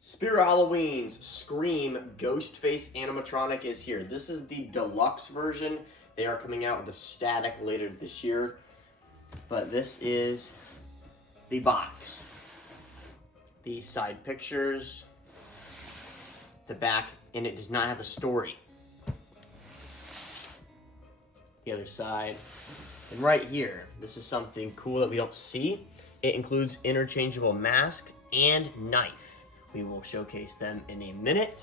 Spirit Halloween's Scream Ghost Face animatronic is here. This is the deluxe version. They are coming out with the static later this year. But this is the box. The side pictures, the back, and it does not have a story. The other side. And right here, this is something cool that we don't see. It includes interchangeable mask and knife. We will showcase them in a minute.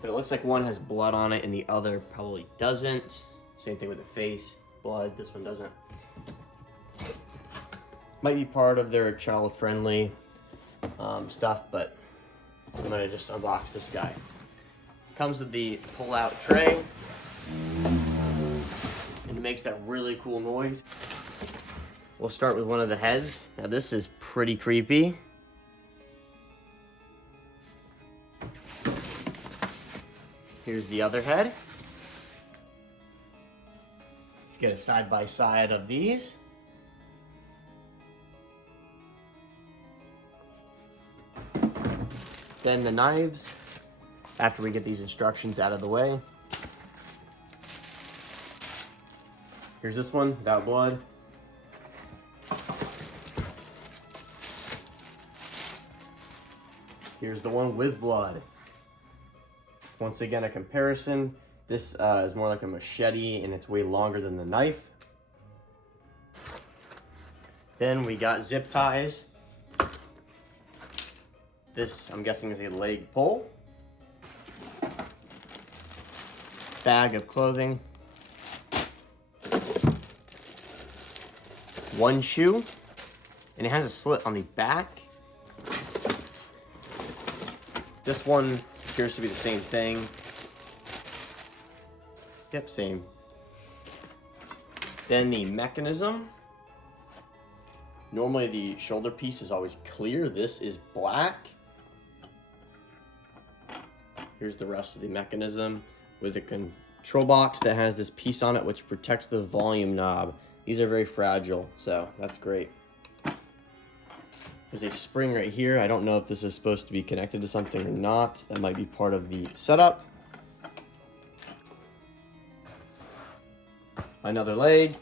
But it looks like one has blood on it and the other probably doesn't. Same thing with the face, blood, this one doesn't. Might be part of their child-friendly stuff, but I'm gonna just unbox this guy. Comes with the pull-out tray. And it makes that really cool noise. We'll start with one of the heads. Now this is pretty creepy. Here's the other head. Let's get a side-by-side of these. Then the knives, after we get these instructions out of the way. Here's this one, without blood. Here's the one with blood. Once again, a comparison. This is more like a machete and it's way longer than the knife. Then we got zip ties. This, I'm guessing, is a leg pull. Bag of clothing. One shoe, and it has a slit on the back. This one appears to be the same thing. Yep, same. Then the mechanism. Normally the shoulder piece is always clear. This is black. Here's the rest of the mechanism with a control box that has this piece on it which protects the volume knob. These are very fragile, so that's great. There's a spring right here. I don't know if this is supposed to be connected to something or not. That might be part of the setup. Another leg.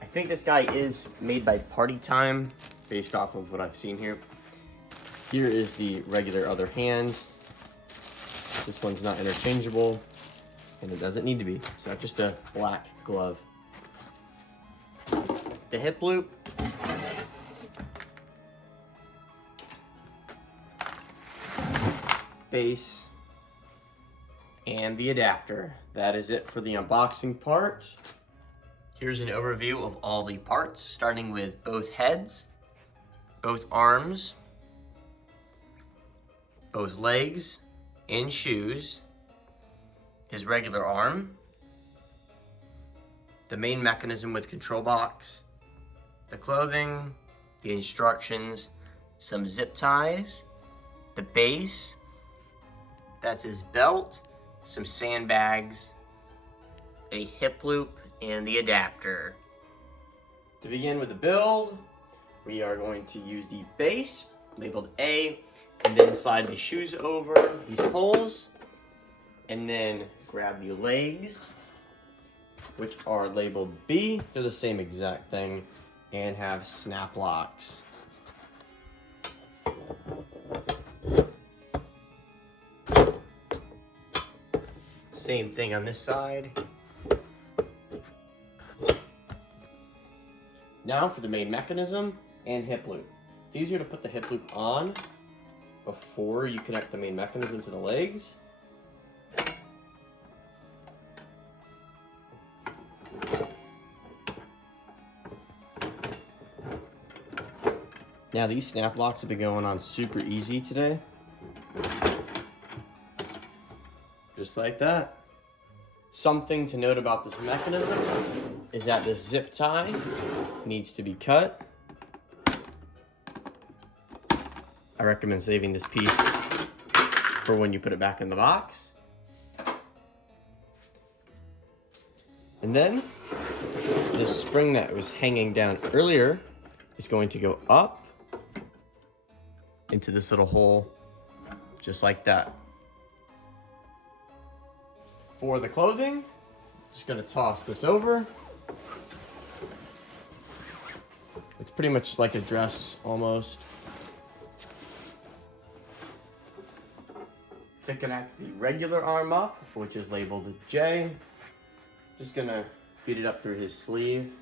I think this guy is made by Party Time, based off of what I've seen here. Here is the regular other hand. This one's not interchangeable, and it doesn't need to be. So just a black glove. The hip loop. Base. And the adapter. That is it for the unboxing part. Here's an overview of all the parts, starting with both heads, both arms, both legs and shoes, his regular arm, the main mechanism with control box, the clothing, the instructions, some zip ties, the base, that's his belt, some sandbags, a hip loop, and the adapter. To begin with the build, we are going to use the base, labeled A, and then slide the shoes over these poles, and then grab the legs, which are labeled B. They're the same exact thing, and have snap locks. Same thing on this side. Now for the main mechanism and hip loop. It's easier to put the hip loop on before you connect the main mechanism to the legs. Now these snap locks have been going on super easy today. Just like that. Something to note about this mechanism is that the zip tie needs to be cut. I recommend saving this piece for when you put it back in the box. And then This spring that was hanging down earlier is going to go up into this little hole, just like that. For the clothing, just gonna toss this over. It's pretty much like a dress, almost. To connect the regular arm up, which is labeled J, just gonna feed it up through his sleeve.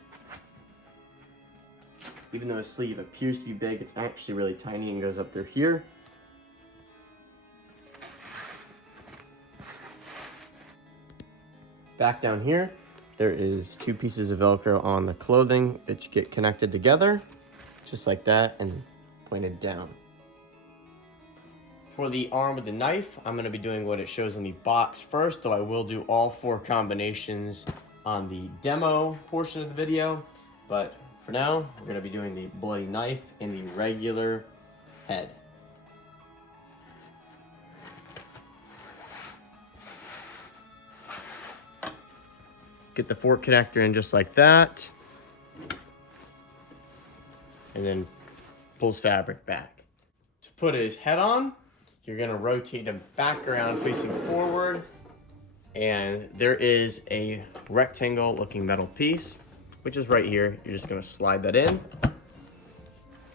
Even though his sleeve appears to be big, it's actually really tiny and goes up through here. Back down here, there is 2 pieces of Velcro on the clothing that you get connected together, just like that, and pointed down. For the arm with the knife, I'm going to be doing what it shows in the box first, though I will do all 4 combinations on the demo portion of the video. But for now, we're going to be doing the bloody knife and the regular head. Get the fork connector in just like that. And then pulls fabric back. To put his head on, you're gonna rotate him back around facing forward. And there is a rectangle looking metal piece, which is right here. You're just gonna slide that in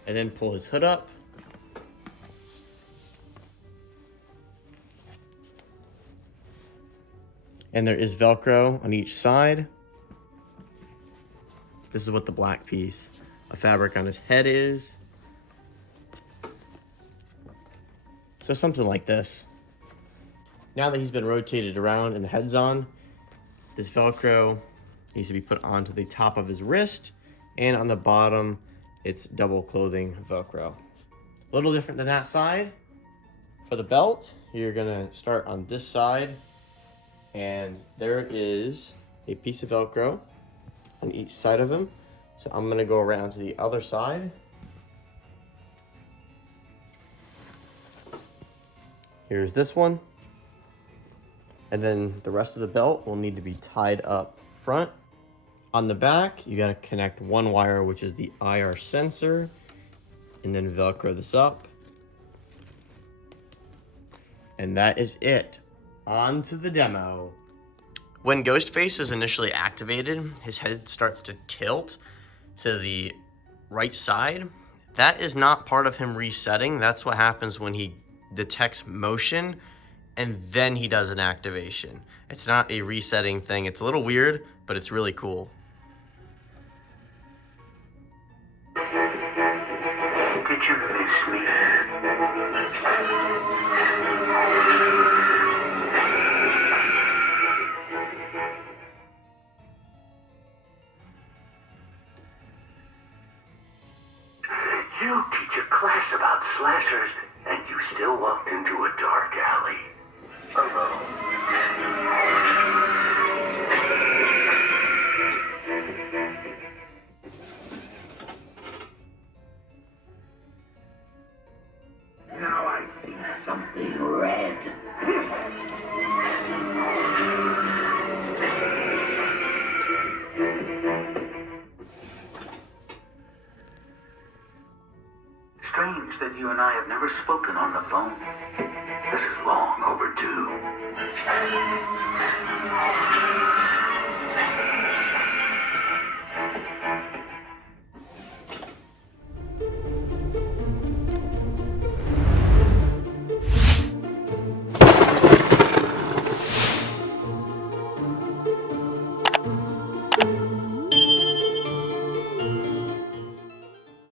and then pull his hood up. And there is Velcro on each side. This is what the black piece of fabric on his head is. So something like this. Now that he's been rotated around and the head's on, this Velcro needs to be put onto the top of his wrist, and on the bottom, it's double clothing Velcro. A little different than that side. For the belt, you're gonna start on this side, and there is a piece of Velcro on each side of him. So I'm gonna go around to the other side. Here's this one. And then the rest of the belt will need to be tied up front. On the back, you gotta connect one wire, which is the IR sensor, and then Velcro this up. And that is it. On to the demo. When Ghostface is initially activated, his head starts to tilt to the right side. That is not part of him resetting. That's what happens when he detects motion and then he does an activation. It's not a resetting thing. It's a little weird, but it's really cool. Did you miss me? You teach a class about slashers, and you still walked into a dark alley. Alone. Now I see something red. Strange that you and I have never spoken on the phone. This is long overdue.